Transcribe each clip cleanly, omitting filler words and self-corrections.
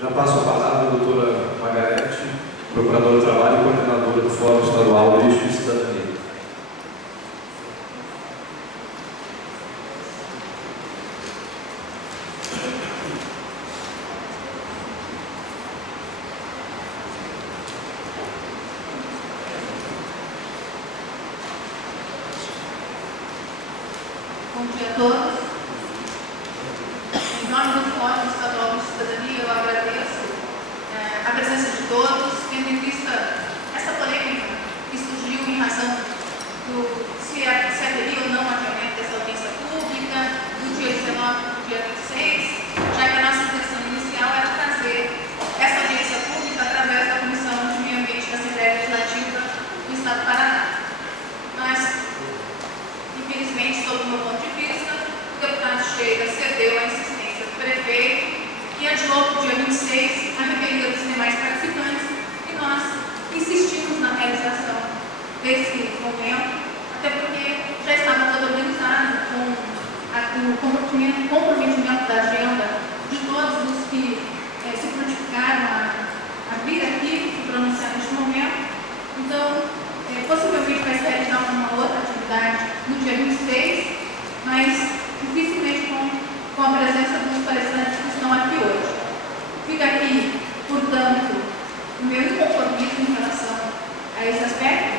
Já passo a palavra à doutora Margarete, procuradora do Trabalho e coordenadora do Fórum Estadual Lixo e Cidadania. Bom dia a todos. Em nome do Fórum Estadual de Cidadania, eu agradeço a presença de todos, tendo em vista essa polêmica que surgiu em razão do se haveria ou não adiamento dessa audiência pública, do dia 19 para o dia 26, já que a nossa intenção inicial era trazer essa audiência pública através da Comissão de Meio Ambiente da Assembleia Legislativa do Estado do Paraná. Mas, infelizmente, sob o meu ponto de vista, o deputado Sheila cedeu à insistência do prefeito e adiou para o dia 26 a revelia dos demais participantes e nós insistimos na realização desse momento, até porque já estava todo organizado com o comprometimento da agenda de todos os que se prontificaram a vir aqui se pronunciar neste momento. Então, possivelmente vai se realizar uma outra atividade no dia 26, mas dificilmente com a presença dos palestrantes que estão aqui hoje. Fica aqui, portanto, o meu inconformismo em relação a esse aspecto,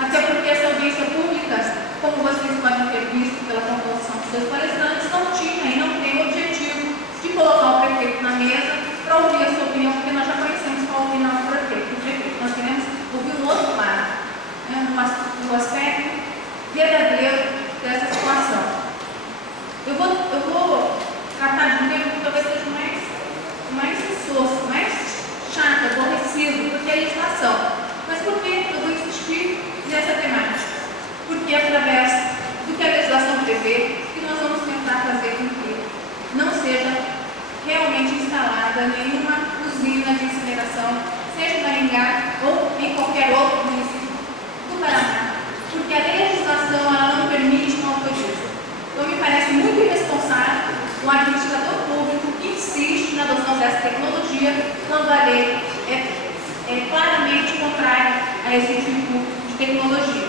até porque essa audiência pública, como vocês podem ter visto pela composição dos seus palestrantes, não tinha e não tem o objetivo de colocar o prefeito na mesa para ouvir a sua opinião, porque nós já conhecemos qual a opinião do prefeito. Nós queremos ouvir um outro lado, um aspecto verdadeiro dessa situação. Eu vou tratar de um tema que talvez seja mais insosso, mais chato, aborrecido, porque é a legislação. Mas por que eu vou insistir nessa temática? Porque através do que a legislação prevê, que nós vamos tentar fazer com que não seja realmente instalada nenhuma usina de incineração, seja em Maringá ou em qualquer outro município do Paraná, porque a legislação ela não permite uma autoria. Então, me parece muito irresponsável um administrador público que insiste na adoção dessa tecnologia quando a lei é claramente contrária a esse tipo de tecnologia.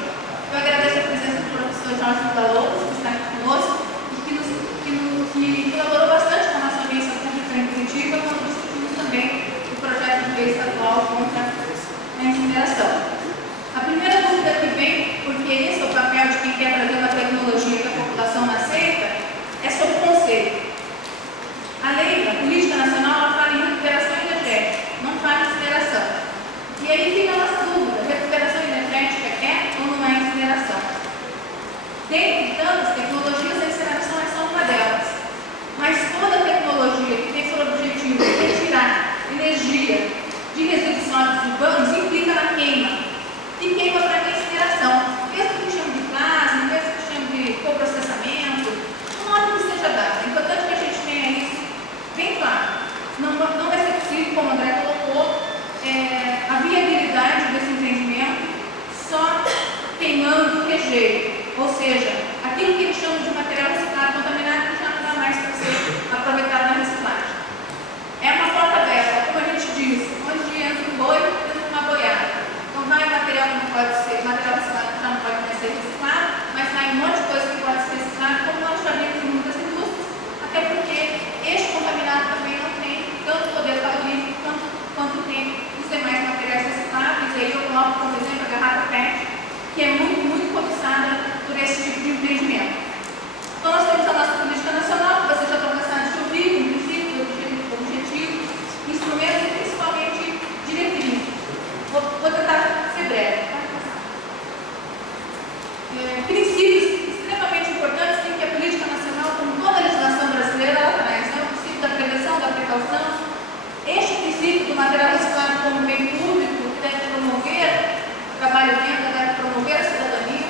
Eu agradeço a presença do professor Jorge Lopes, que está aqui conosco, e que colaborou bastante com a nossa audiência pública em Curitiba, quando discutimos também o projeto de lei estadual contra a incineração. A primeira dúvida que vem, porque esse é o papel de quem quer trazer uma tecnologia que a população não aceita, é sobre o conceito. A lei, a política nacional, ela fala em recuperação energética, não fala em incineração. E aí fica a nossa dúvida, recuperação energética é ou não é incineração? Dentre tantas tecnologias, a incineração é só uma delas. Mas toda tecnologia que tem por objetivo retirar energia de resíduos sólidos urbanos implica na queima. E queima para a incineração, mesmo que chame de plasma, mesmo que chame de coprocessamento, o nome que seja dado. É importante que a gente tenha isso bem claro. Não vai ser possível, como o André colocou, a viabilidade desse empreendimento só queimando o rejeito, ou seja, aquilo que eles chamam de material reciclado contaminado que já não dá mais para ser aproveitado na reciclagem. É uma porta aberta, como a gente diz, onde entra um boi, entra uma boiada. Então vai material que não pode ser, material reciclado que já não pode mais ser reciclado, mas vai um monte de coisa que pode ser reciclado, como nós já vimos em muitas indústrias, até porque este contaminado também não tem tanto poder calorífico quanto tem os demais materiais recicláveis. E aí eu coloco, por exemplo, a garrafa PET, que é muito, muito cobiçada por esse tipo de empreendimento. Então nós temos a nossa política nacional, que vocês já estão cansados de ouvir, com princípios, objetivos, instrumentos e principalmente diretrizes. Vou tentar ser breve. Princípios extremamente importantes tem que a política nacional, como toda a legislação brasileira, ela traz, né? O princípio da prevenção, da precaução. Este princípio do material reciclado como bem público, que deve promover o trabalho e renda, deve promover a cidadania.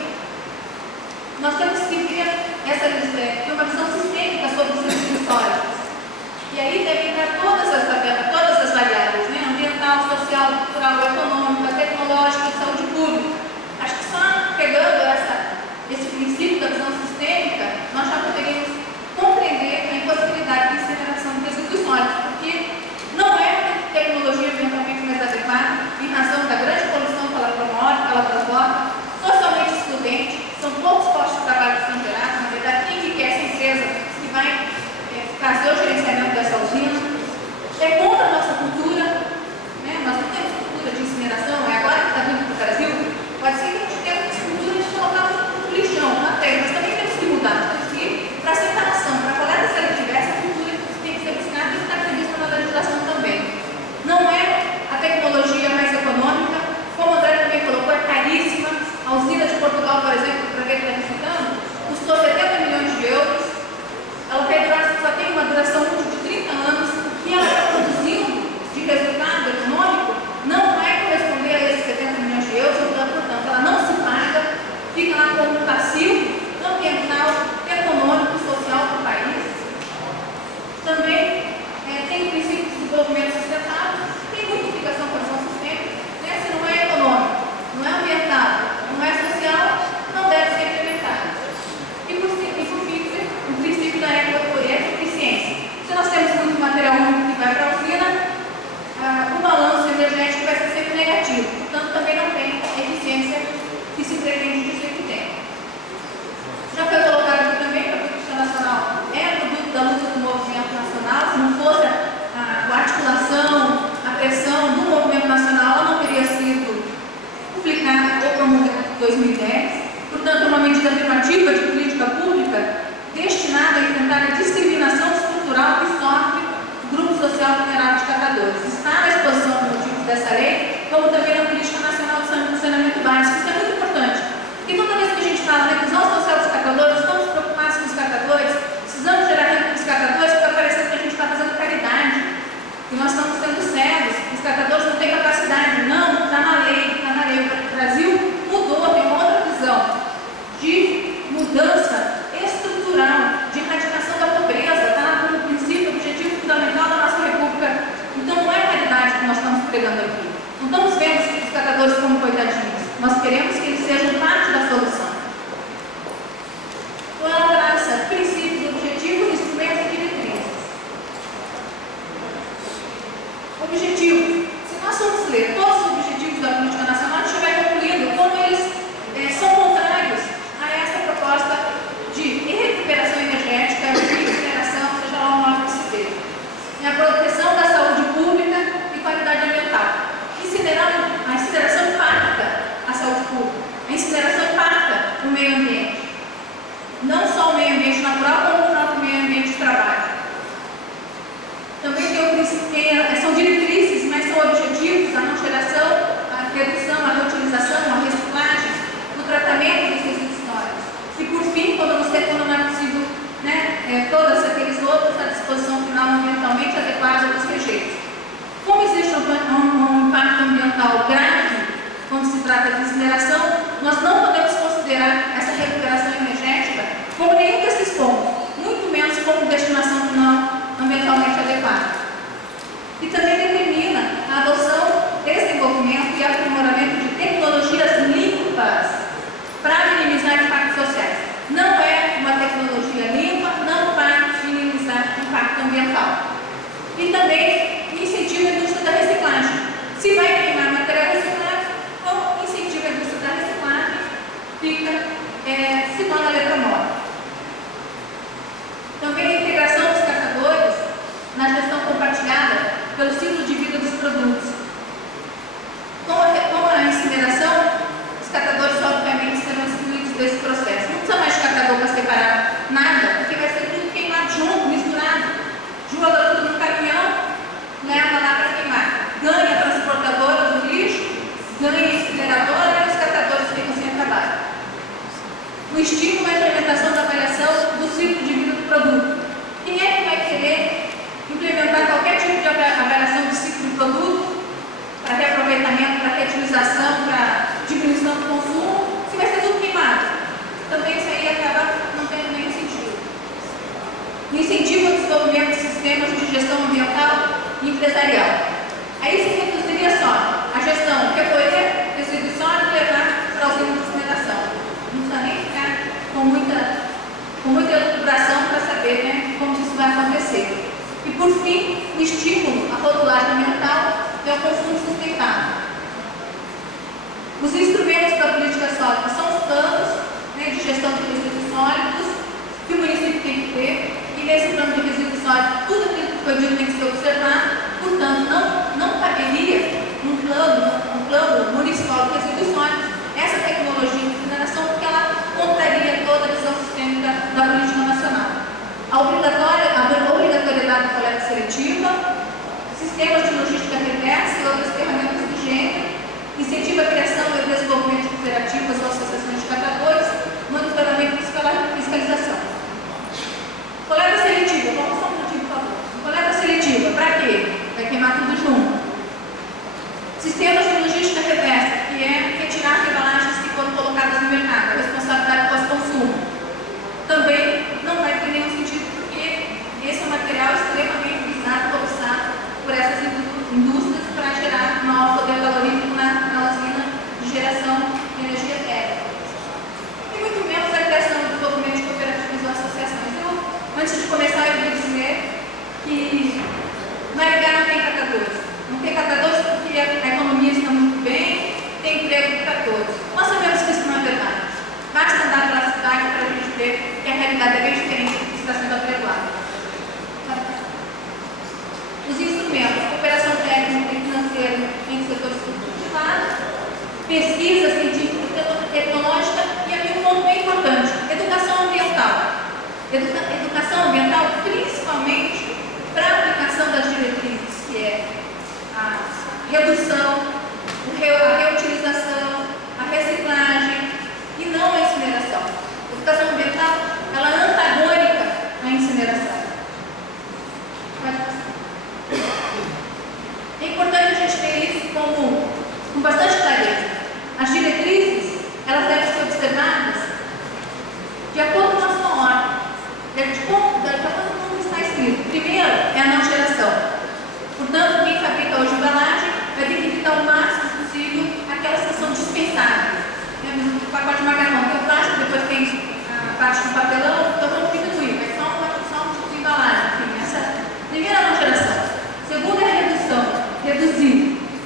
Nós temos que ter uma visão sistêmica sobre os resíduos sólidos. E aí devem entrar todas as variáveis, né? Ambiental, social, cultural, econômica, tecnológica, de saúde pública. Acho que só pegando esse princípio da visão sistêmica, nós já poderíamos compreender a impossibilidade de incineração de resíduos sólidos, porque 2010, portanto, é uma medida afirmativa de política pública destinada a enfrentar a discriminação estrutural que sofre o grupo social vulnerável de catadores. Está na exposição de motivos dessa lei, como também na Política Nacional de Saneamento Básico. Isso é muito importante, porque toda vez que a gente fala da inclusão social dos catadores, estamos preocupados com os catadores, precisamos gerar renda para os catadores, para parecer que a gente está fazendo caridade, e nós estamos sendo cegos, os catadores não têm capacidade. Não, está na lei, está na lei. O Brasil mudou, tem uma outra visão de mudança estrutural, de erradicação da pobreza, está no princípio, objetivo fundamental da nossa república. Então não é caridade que nós estamos pregando aqui. Não estamos vendo os catadores como coitadinhos. Nós queremos que eles sejam parte da solução. Então ela traça princípios, objetivos, instrumentos e diretrizes. Objetivo. Se nós formos ler todos os objetivos da política nacional, a gente vai concluindo como eles são contrários a essa proposta de recuperação energética, de mineração, seja lá o nome que se dê. A proteção da saúde pública e qualidade ambiental. A incineração impacta a saúde pública, a incineração impacta o meio ambiente. Não só o meio ambiente natural, como o próprio meio ambiente de trabalho. Também são diretrizes, mas são objetivos, a não geração, a redução, a reutilização, a reciclagem, o tratamento dos resíduos sólidos. E por fim, quando não é possível, todos aqueles outros, a disposição final ambientalmente adequada dos rejeitos. Como existe um impacto ambiental grave quando se trata de incineração, nós não podemos considerar essa recuperação energética como nenhum desses pontos, muito menos como destinação final ambientalmente adequada. E também determina a adoção, desenvolvimento e aprimoramento de tecnologias limpas para minimizar impactos sociais. Não é uma tecnologia limpa, não para minimizar impacto ambiental. E também incentiva a indústria da reciclagem. Se vai queimar material reciclado, então incentiva a indústria da reciclagem, se torna a letra morta. Também a integração dos catadores na gestão compartilhada pelo ciclo de vida dos produtos. Com a incineração, os catadores obviamente serão excluídos desse processo. Não precisa mais de catador para separar nada, porque vai ser tudo queimado junto, misturado. Joga tudo no caminhão, leva lá para queimar. Ganha a transportadora do lixo, ganha a incineradora e os catadores ficam sem trabalho. O estímulo à implementação da avaliação do ciclo de vida do produto. Quem é que vai querer implementar qualquer tipo de avaliação do ciclo de produto para reaproveitamento, para reutilização, para diminuição do consumo, se vai ser tudo queimado? Também isso aí acaba não tendo nenhum sentido. O incentivo ao desenvolvimento de sistemas de gestão ambiental e empresarial. Aí se reduziria só a gestão, recolher resíduos sólidos e levar para a usina de incineração. Não precisa nem ficar com muita elucubração para saber como isso vai acontecer. E por fim, o estímulo à rotulagem ambiental e ao consumo sustentável. Os instrumentos da política sólida são os planos de gestão de resíduos sólidos que o município tem que ter, e nesse plano de resíduos sólidos, tudo aquilo que foi dito tem que ser observado, portanto, não caberia um plano municipal de resíduos sólidos essa tecnologia de incineração, porque ela contraria toda a visão sistêmica da política nacional. A obrigatoriedade da coleta seletiva, sistemas de logística reversa e outras ferramentas de higiene, incentiva a criação e o desenvolvimento de cooperativas ou associações de catadores, monitoramento e fiscalização. Coleta seletiva, vamos só um minutinho, por favor. Coleta seletiva, para quê? Vai queimar tudo junto. Sistemas de logística reversa, que é retirar as embalagens que foram colocadas no mercado, responsabilidade pós-consumo. Também não vai ter nenhum sentido, porque esse é um material extremamente visado, cobiçado por essas indústrias para gerar maior poder calorífico na usina de geração de energia térmica. E muito menos a criação do desenvolvimento de cooperativas ou associações. Então, antes de começar, eu queria dizer que Maricá não tem catadores. Não tem catadores porque a economia está muito bem, tem emprego para todos. Nós sabemos que isso não é verdade. Basta andar pela cidade para a gente ver que a realidade é bem diferente do que está sendo apregoado. Os instrumentos, cooperação técnica e financeira em setores públicos, pesquisa científica e tecnologia ponto bem importante: educação ambiental. Educação ambiental, principalmente para a aplicação das diretrizes, que é a redução, a reutilização, a reciclagem e não a incineração. A educação ambiental, ela é antagônica à incineração. É importante a gente ter isso com bastante clareza. As diretrizes, elas devem ser observadas de acordo com a sua ordem, de acordo com o que está escrito. Primeiro é a não geração. Portanto, quem fabrica hoje embalagem vai ter que evitar o máximo possível aquelas que são dispensáveis. O pacote de macarrão tem o plástico, depois tem a parte do papelão, então vamos diminuir, vai só um tipo de embalagem. Enfim, essa primeira não geração. Segunda é a redução, reduzir,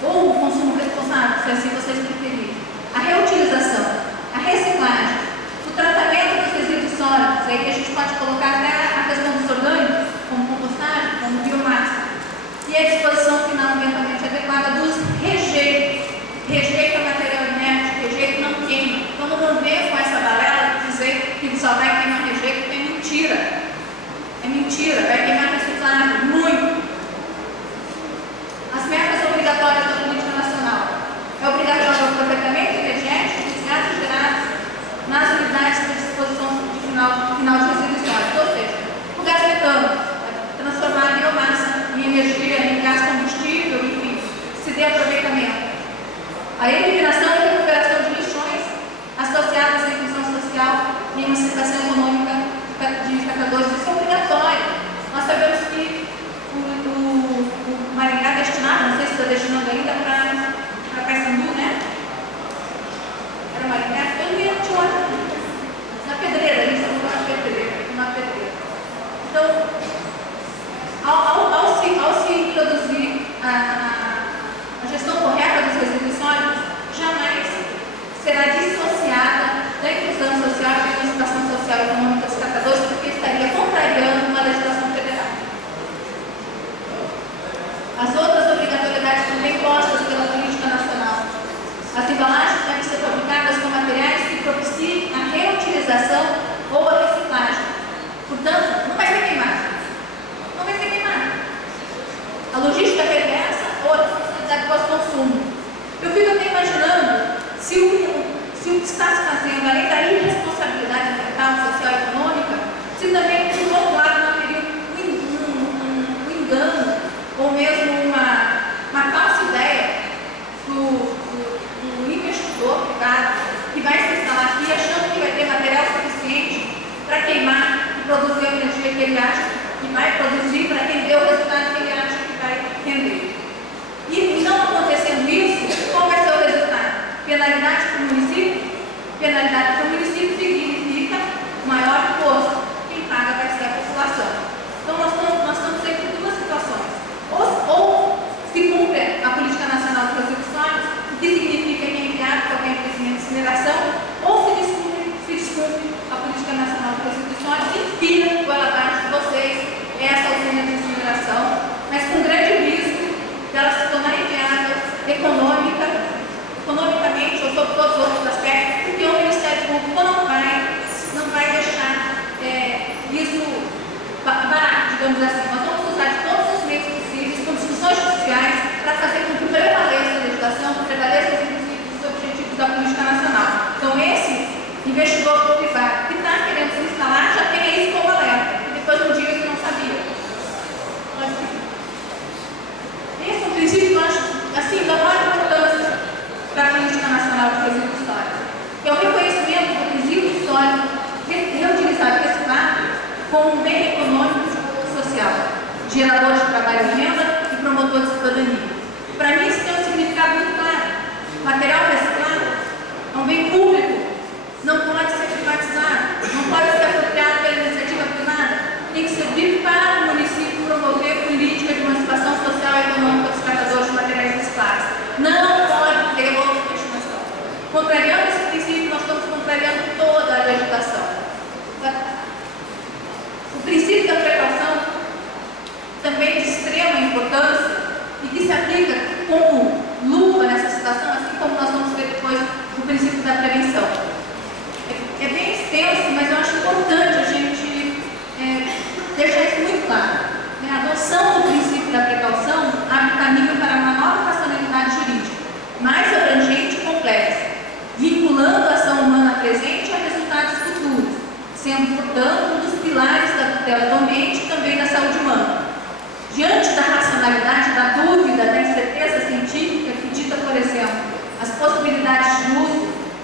ou o consumo responsável, se assim vocês preferirem. A reutilização, a reciclagem, o tratamento dos resíduos sólidos, aí que a gente pode colocar até a questão dos orgânicos, como compostagem, como biomassa. E a disposição final ambientalmente adequada dos rejeitos. Rejeito é material inerte, rejeito não queima. Vamos não ver com essa balela de dizer que só vai queimar rejeito, é mentira. É mentira, vai queimar reciclável, muito. As metas obrigatórias da política nacional. É obrigatório o aproveitamento energético dos gases gerados nas unidades de disposição de final de resíduos sólidos, ou seja, o gás metano, transformar a biomassa em energia, em gás combustível, enfim, se dê aproveitamento. A eliminação e recuperação de lixões associadas à inclusão social e emancipação econômica de catadores, isso é obrigatório. Nós sabemos que o Maringá destinava, não sei se está destinando ainda para Caçambu, né? Era Maringá? Eu não ia te olhar. Na pedreira, isso, eu vou na pedreira. Então, ao se introduzir a gestão correta dos resíduos sólidos, jamais será dissociada da inclusão social e da emancipação social e econômica dos catadores, porque estaria contrariando uma legislação federal. As outras obrigatoriedades também postas pela política nacional. As embalagens devem ser fabricadas com materiais que propiciem a reutilização ou a reciclagem. Portanto, não vai ser queimado. Não vai ser queimado. A logística reversa ou a responsabilidade pós-consumo. Eu fico até imaginando se o que está se fazendo, além da irresponsabilidade ambiental, social e econômica, se também, por outro lado, não teria um engano ou mesmo uma falsa ideia do investidor privado que vai se instalar aqui achando que vai ter material suficiente para queimar e produzir a energia que ele acha que vai produzir para render o resultado que ele acha que vai render. E não acontecendo isso, qual vai ser o resultado? Penalidade para o município? Penalidade para o município significa maior imposto. Quem paga vai ser a população. Então nós estamos sempre em duas situações. Ou se cumpre a política nacional de resíduos sólidos, o que significa que é enviado para alguém crescimento de incineração, ou se descumpre a política nacional de resíduos sólidos e enfia goela abaixo de vocês essa usina de incineração, mas com grande risco de ela se tornar inviável economicamente ou sob todos os outros aspectos, porque o Ministério Público não vai deixar isso barato, digamos assim. Nós vamos usar de todos os meios possíveis, com discussões judiciais, para fazer com que prevaleça a legislação, que prevaleça os objetivos da política nacional. Então, esse investidor privado que está querendo se instalar já tem isso como alerta, e depois não diga que não sabia. Esse é um princípio que eu acho, assim, da maior importância para a política nacional de resíduos sólidos, que é o reconhecimento do resíduo sólido reutilizado e reciclado como um bem econômico e social, gerador de trabalho e renda e promotor de cidadania. Para mim, isso tem um significado muito claro. Material reciclado é um bem público, não pode ser privatizado, não pode ser apropriado pela iniciativa privada, tem que servir para o município promover política de emancipação social e econômica dos catadores de materiais reciclados. Não pode ter outra destinação. Contrariando esse princípio, nós estamos contrariando toda a legislação. O princípio da precaução também de extrema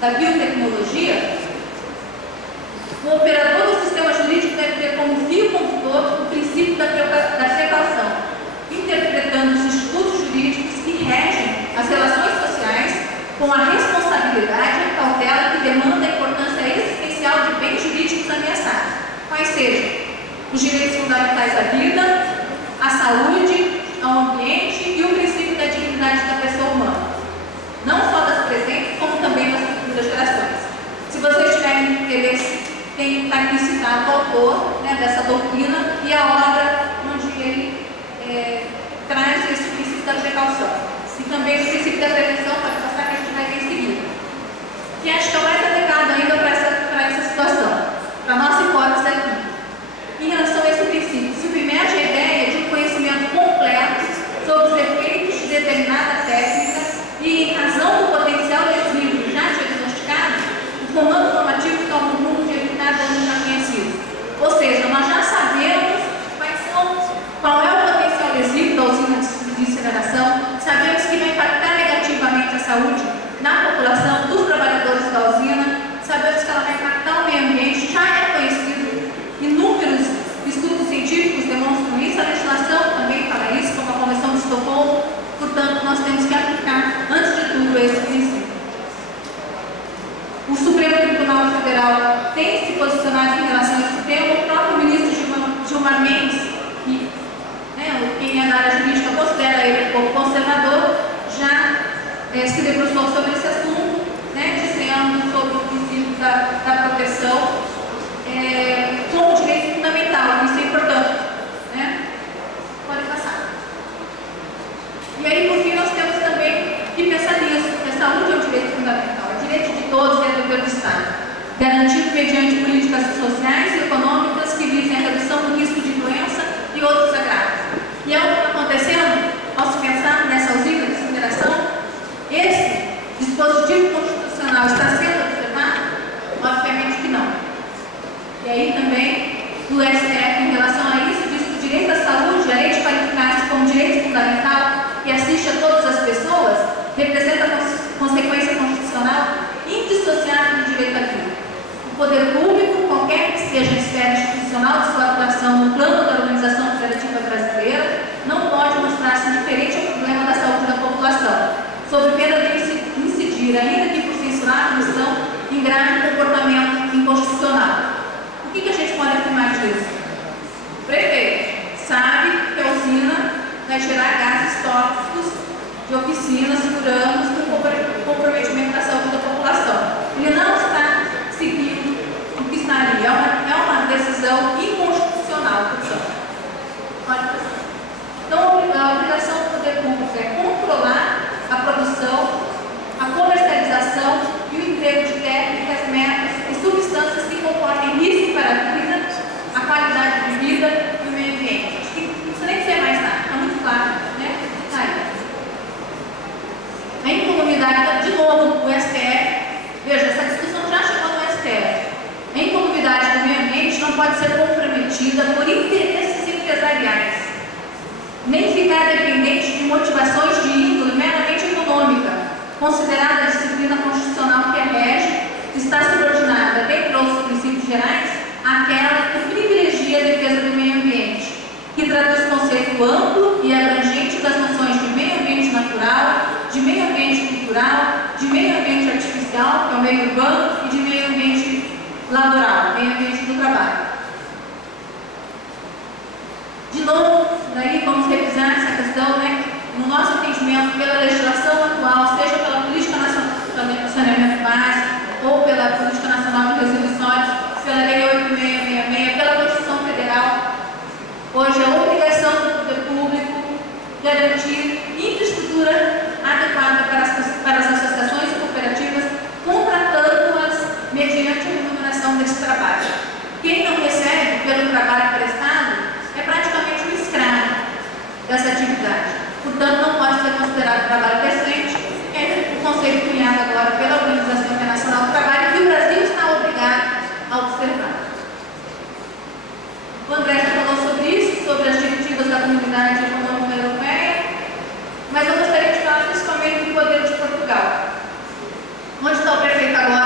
da biotecnologia, o operador do sistema jurídico deve ter como fio condutor o princípio da precaução, interpretando os institutos jurídicos que regem as relações sociais com a responsabilidade e a cautela que demanda a importância essencial de bens jurídicos ameaçados, quais sejam os direitos fundamentais à vida, à saúde, ao ambiente e o princípio da dignidade da pessoa humana, não só das presentes, como também das futuras gerações. Se vocês tiverem interesse, tem que estar aqui citado o autor, né, dessa doutrina e a obra onde ele traz esse princípio da precaução. E também o princípio da prevenção, pode passar que a gente vai ver em seguida. Que acho que é o mais adequado ainda para essa situação, para a nossa hipótese aqui. Em relação a esse princípio, submete a ideia de um conhecimento completo sobre os efeitos de determinada técnica e, em razão do potencial lesivo já diagnosticado, o comando normativo toma o rumo de evitar danos já conhecidos. Ou seja, nós já sabemos qual é o potencial lesivo da usina de incineração, sabemos que vai impactar negativamente a saúde na população dos trabalhadores da usina, sabemos que ela vai impactar o meio ambiente, já é conhecido, inúmeros estudos científicos demonstram isso, a legislação também fala isso, como a Convenção de Estocolmo, portanto, nós temos que aplicar, antes de tudo, esse princípio. O Supremo Tribunal Federal tem se posicionado em relação a esse tema, o próprio ministro Gilmar Mendes, que quem é da área jurídica considera ele um pouco conservador, já se debruçou sobre esse assunto, dizendo sobre o princípio da proteção como direito fundamental, isso é importante. Pode passar. E aí, por fim, nós temos também que pensar nisso, que a saúde é um direito fundamental, é direito de todos e é dever do Estado, garantido mediante políticas sociais e econômicas que visem a redução do risco de doença e outros agravos. E é o que está acontecendo ao se pensar nessa usina de incineração? Esse dispositivo constitucional está sendo observado? Obviamente que não. E aí também, do STF, em relação a isso, diz que o direito à saúde, além de qualificar-se como direito fundamental que assiste a todas as pessoas, representa consequência constitucional indissociável do direito à vida. O poder público, qualquer que seja a esfera institucional de sua atuação no plano da organização federativa brasileira, não pode mostrar-se indiferente ao problema da saúde da população, sob pena de incidir, ainda que por censurar a comissão, em grave comportamento inconstitucional. O que a gente pode afirmar disso? O prefeito sabe que a usina vai gerar gases tóxicos de oficinas por anos com comprometimento da saúde da população. Ele não está seguindo o que está ali. É uma decisão inconstitucional, portanto. Então, a obrigação do poder público é controlar a produção, a comercialização e o emprego de técnicas, métodos e substâncias que comportem risco para a vida, a qualidade de vida e o meio ambiente. Acho que não precisa nem dizer mais nada, está muito claro, né? Está aí. A incolumidade, de novo, o STF, veja, essa discussão já chegou no STF. A incolumidade do meio ambiente não pode ser comprometida por interesses empresariais, nem ficar dependente de motivações de índole meramente econômica, considerada a disciplina constitucional que a rege, está subordinada, dentre outros princípios gerais, àquela que privilegia a defesa do meio ambiente, que traduz o conceito amplo e abrangente das noções de meio ambiente natural, de meio ambiente cultural, de meio ambiente artificial, que é o meio urbano, e de meio ambiente laboral, meio ambiente do trabalho. De novo, daí vamos revisar essa questão, no nosso entendimento, pela legislação atual, seja pela Política Nacional de Saneamento Básico, ou pela Política Nacional de Resíduos Sólidos, pela Lei 8666, pela Constituição Federal, hoje a obrigação do poder público garantir infraestrutura adequada para as associações e cooperativas, contratando-as mediante a remuneração desse trabalho. Quem não recebe pelo trabalho prestado é praticamente um escravo dessa atividade. Portanto, não pode ser considerado trabalho decente, é o conceito criado agora pela Organização Internacional do Trabalho, que o Brasil está obrigado a observar. O André já falou sobre isso, sobre as diretivas da Comunidade Econômica Europeia, mas eu gostaria de falar principalmente do poder de Portugal. Onde está o prefeito agora?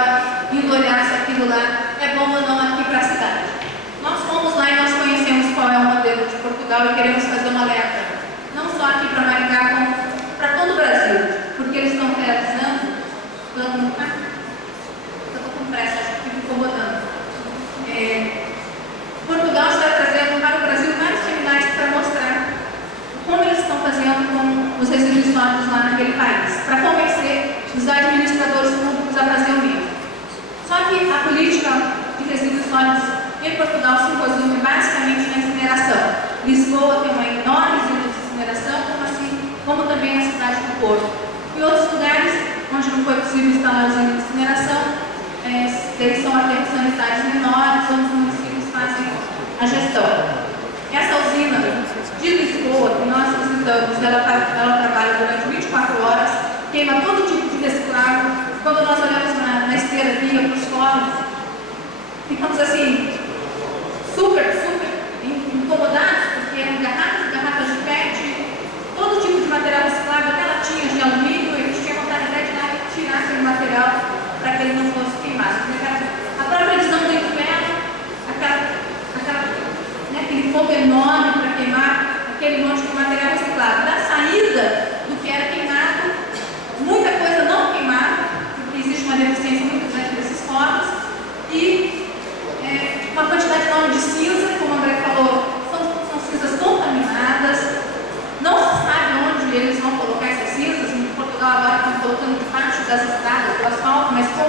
os resíduos sólidos lá naquele país, para convencer os administradores públicos a fazer o mesmo. Só que a política de resíduos sólidos em Portugal se resume basicamente na incineração. Lisboa tem uma enorme usina de incineração, como também a cidade do Porto. Em outros lugares, onde não foi possível instalar a usina de incineração, eles são aterros sanitários menores, onde os municípios fazem a gestão. Essa usina de Lisboa, que nós visitamos, ela trabalha durante 24 horas, queima todo tipo de reciclável. Quando nós olhamos na esteira via para os fornos, ficamos assim, super incomodados, porque eram garrafas de PET, todo tipo de material reciclável, até latinhas de alumínio, eles tinham vontade até de lá e tirar aquele material para que ele não fosse queimado. A própria visão do inferno, aquele fogo enorme para queimar aquele monte de material reciclado. Da saída do que era queimado, muita coisa não queimada, porque existe uma deficiência muito grande desses fornos, e uma quantidade enorme de cinza, como o André falou, são cinzas contaminadas, não se sabe onde eles vão colocar essas cinzas. Em Portugal agora estão colocando debaixo das estradas, do asfalto, mas com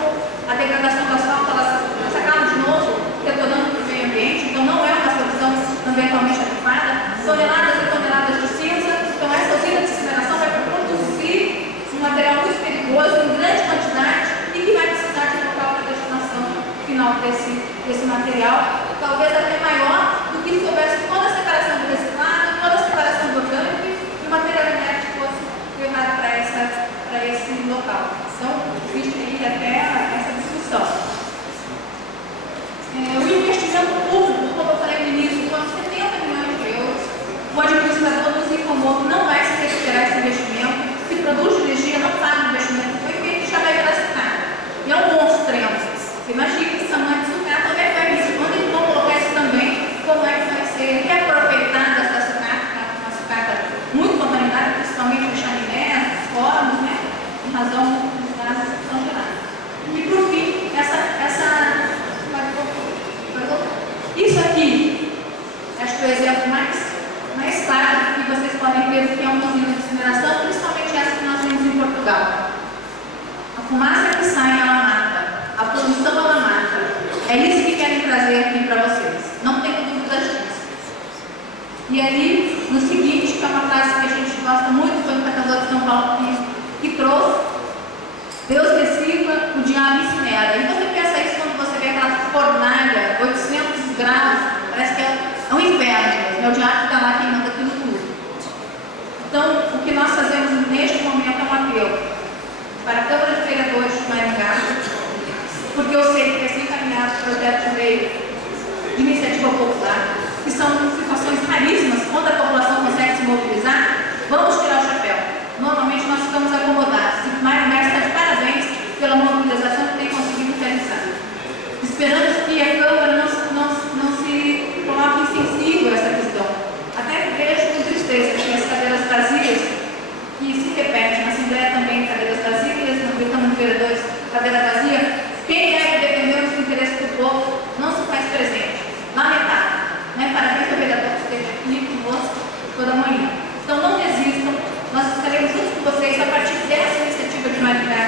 a degradação do asfalto, elas acabam de novo retornando para o meio ambiente, então não é uma solução ambientalmente adequada. Toneladas e toneladas de cinza, então essa usina de incineração vai produzir um material muito perigoso, em grande quantidade, e que vai precisar de local para a destinação final desse material, talvez até maior do que se houvesse toda a separação do reciclado, toda a separação do orgânico e o material inerte fosse levado para esse local. Então, existe aí até essa discussão. O investimento público, como eu falei no início, foi 70 milhões de euros. O administrador nos informou que não vai se recuperar esse investimento. Se produz de energia, não sabe o investimento que foi feito e já vai virar sucata. E é um monstro. Você imagina esse tamanho de sucata, onde é que vai vir? Quando eles vão colocar isso também, como é que vai ser reaproveitada essa sucata, que é uma sucata muito contaminada, principalmente os chaminés, os fornos, né? Em razão dos gases que são gerados. E por fim, isso aqui, acho que é o exemplo mais claro que vocês podem ver que é uma usina de incineração, principalmente essa que nós temos em Portugal. A fumaça que sai, ela mata. A poluição, ela mata. É isso que querem trazer aqui para vocês. Não tenho dúvidas disso. E ali, no seguinte, que é uma frase que a gente gosta muito, foi o catador de São Paulo que trouxe: Deus recicla, o diabo incinera. E você pensa isso quando você vê aquela fornalha, 800 graus, parece que é um inferno mesmo, é o diabo que está lá queimando aquilo tudo. Então, o que nós fazemos neste momento é um apelo para a Câmara de Vereadores de Maringá, porque eu sei que é encaminhado o projeto de lei de iniciativa popular, que são situações raríssimas, quando a população consegue se mobilizar, vamos tirar o chapéu. Normalmente nós ficamos acomodados, e Maringá está de parabéns pela mobilização que tem conseguido realizar. Esperamos que a Câmara não se coloque insensível a essa questão. Até vejo com tristeza que as cadeiras vazias, que se repete na Assembleia também, cadeiras vazias, na Câmara de Vereadores, cadeira vazia, quem deve defender os interesses do povo não se faz presente. Lamentável. Né? Parabéns ao vereador que esteve aqui conosco toda manhã. Então não desistam, nós estaremos juntos com vocês a partir dessa iniciativa de Maringá.